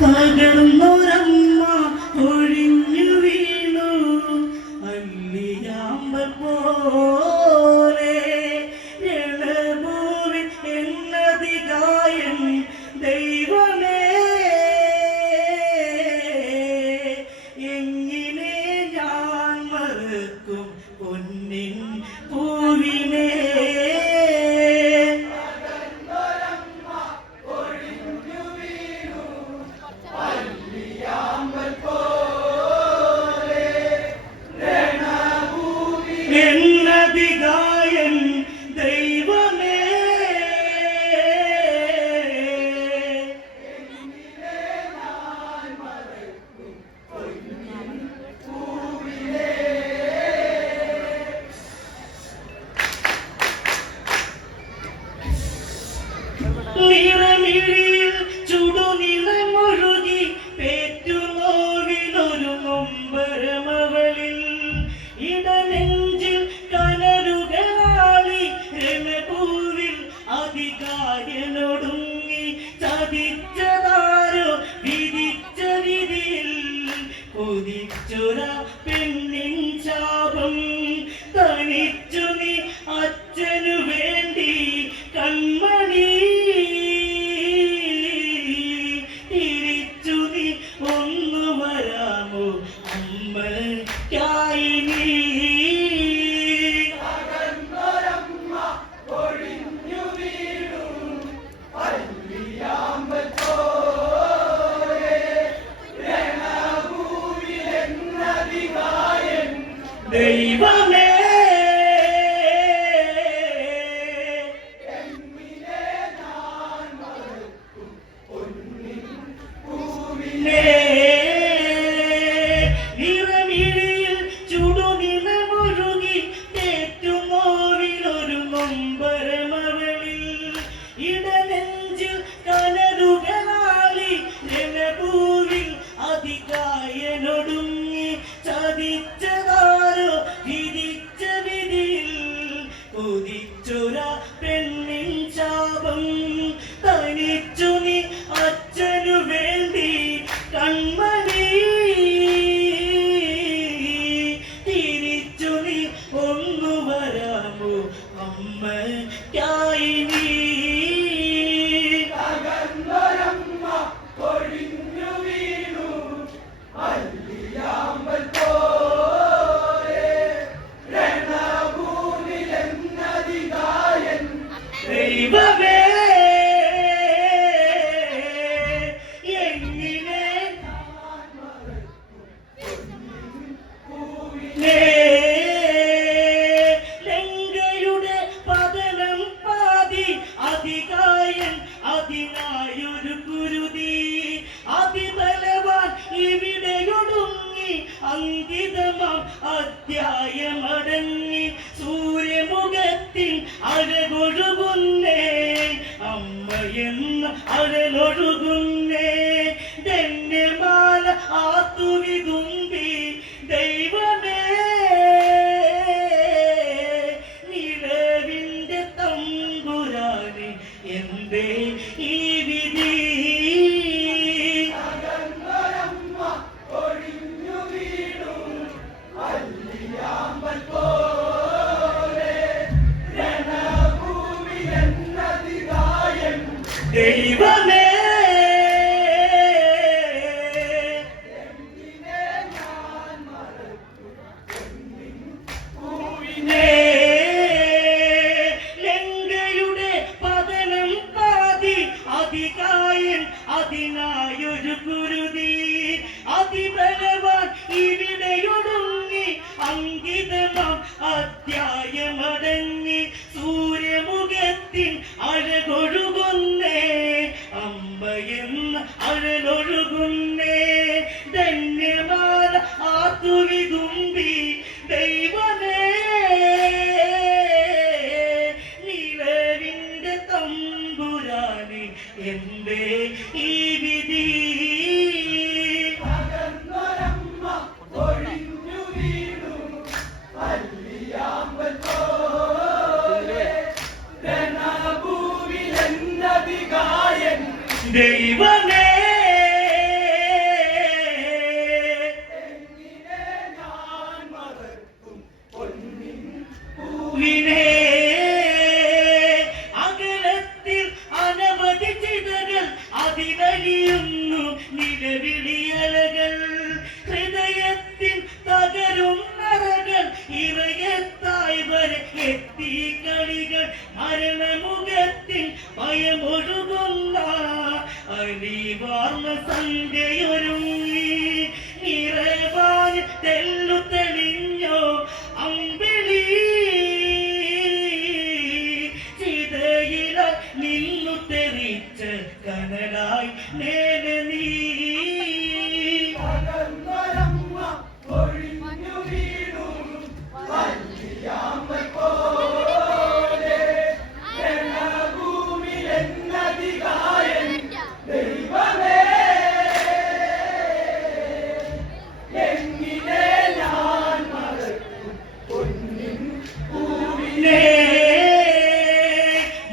I Thank you, Lord. Leave it. അങ്കിതമാം അധ്യായമടങ്ങി സൂര്യമുഖത്തിൽ അഴകൊഴുകുന്നേ. അമ്മയെന്ന് അഴലൊഴുകുന്നു. அதிபல എന്റെ ഈ വിധി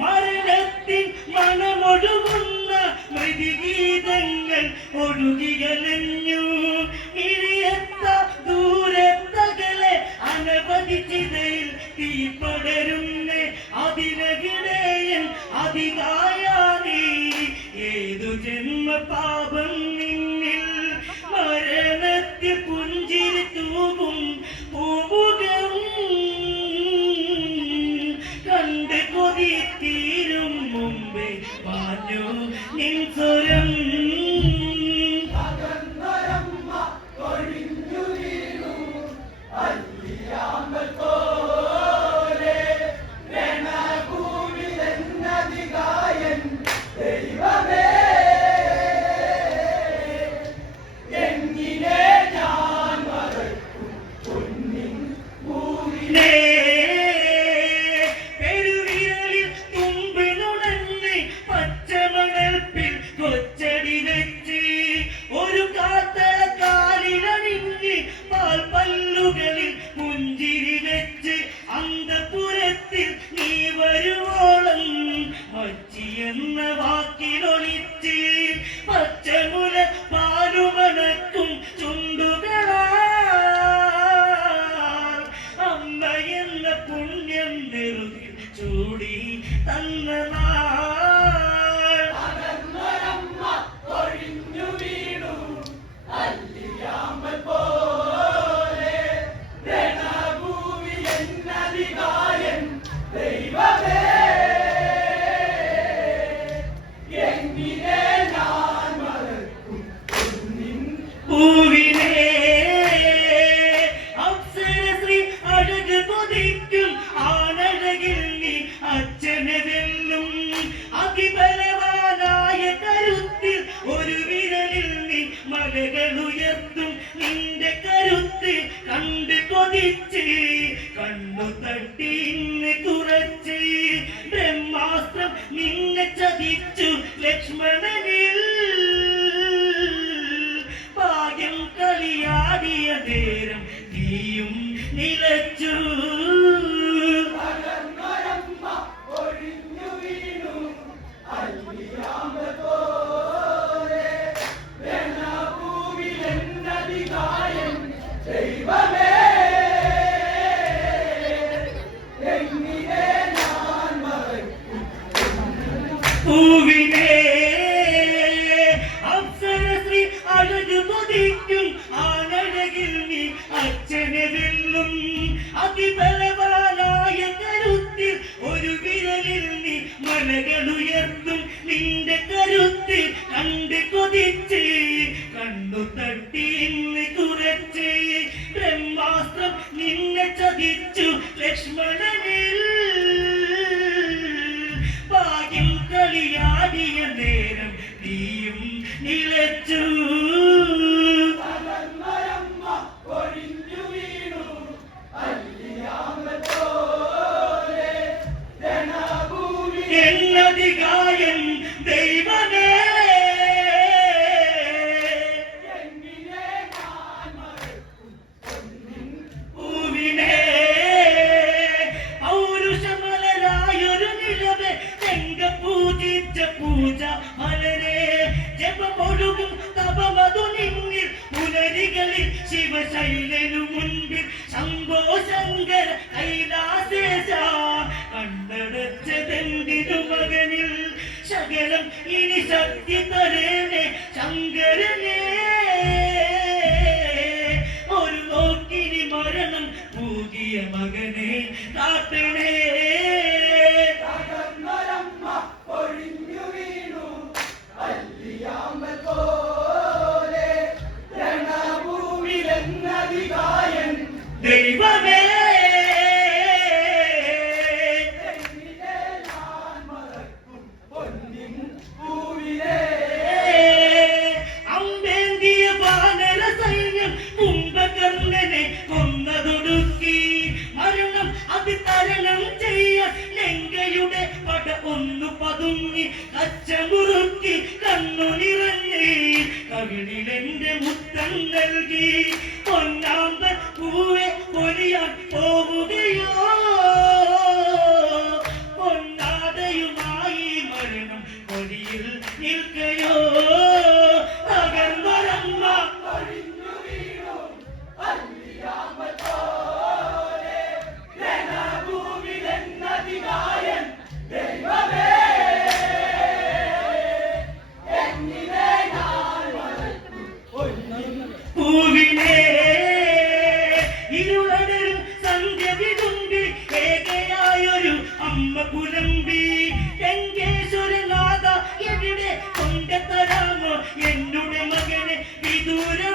മരണത്തിൻ മനമൊഴുകുന്ന മൃതിഗീതങ്ങൾ ഒഴുകിയ തട്ടീന്ന് കുറച്ച് ബ്രഹ്മാസ്ത്രം നിന്നെ ചതിച്ചു ലക്ഷ്മണനിൽ. ഭാഗ്യം കളിയാടിയ നേരം നീയും നിലച്ചു പൂവിനെ അപ്സരശ്രീ അഴക് മുതിക്കും ആനഴകിൽ നീ അച്ഛനെ വെല്ലും അതിബലവാനായ കരുത്തിൽ ഒരു വിരലിൽ നീ മലകളുയർത്തും നിന്റെ കരുത്തിൽ കണ്ട് കൊതിച്ച് നീയും നിലച്ചു എന്നതികായൻ ദൈവമേ. പൂജ മലര ശക്തികളിൽ ശിവശൈലനു മുൻപിൽ ശംഭോ ശങ്കര കൈലാസേശ കണ്ണടച്ചതെന്തിനു മകനിൽ? ശകലം ഇനി ശക്തി തരേനെ ശങ്കരനെ. ഒരു നോക്കിനി മരണം പൂകിയ മകനെ കാത്തണേ. do it.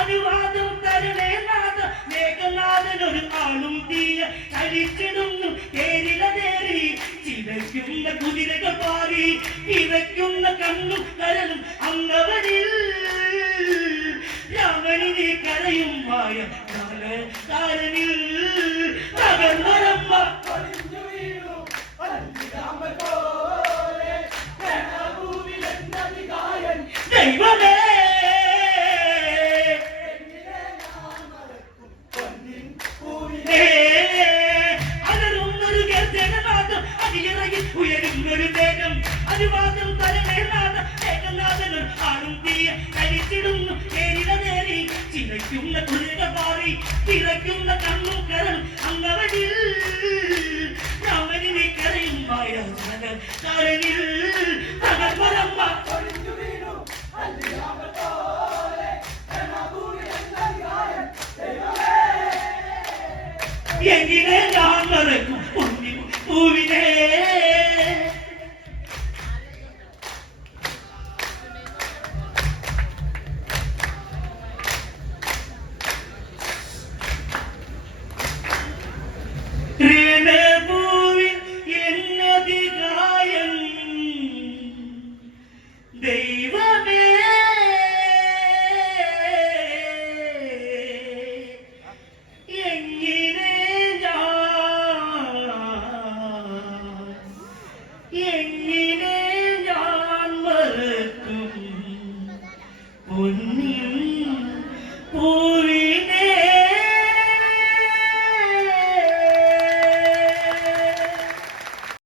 അനുവാദം തരണേനാഥ മേഘനാഥനൊരു ആളും തീയ ചലിച്ചിടുന്നു പേരിലേറി ചിതയ്ക്കുന്ന കുതിരകൾ പാറി ഇതയ്ക്കുന്ന കണ്ണും കരലും അങ്ങവരിൽ രാമനിനെ കരയും മായ കാലനിൽ തകർന്നരമ്മ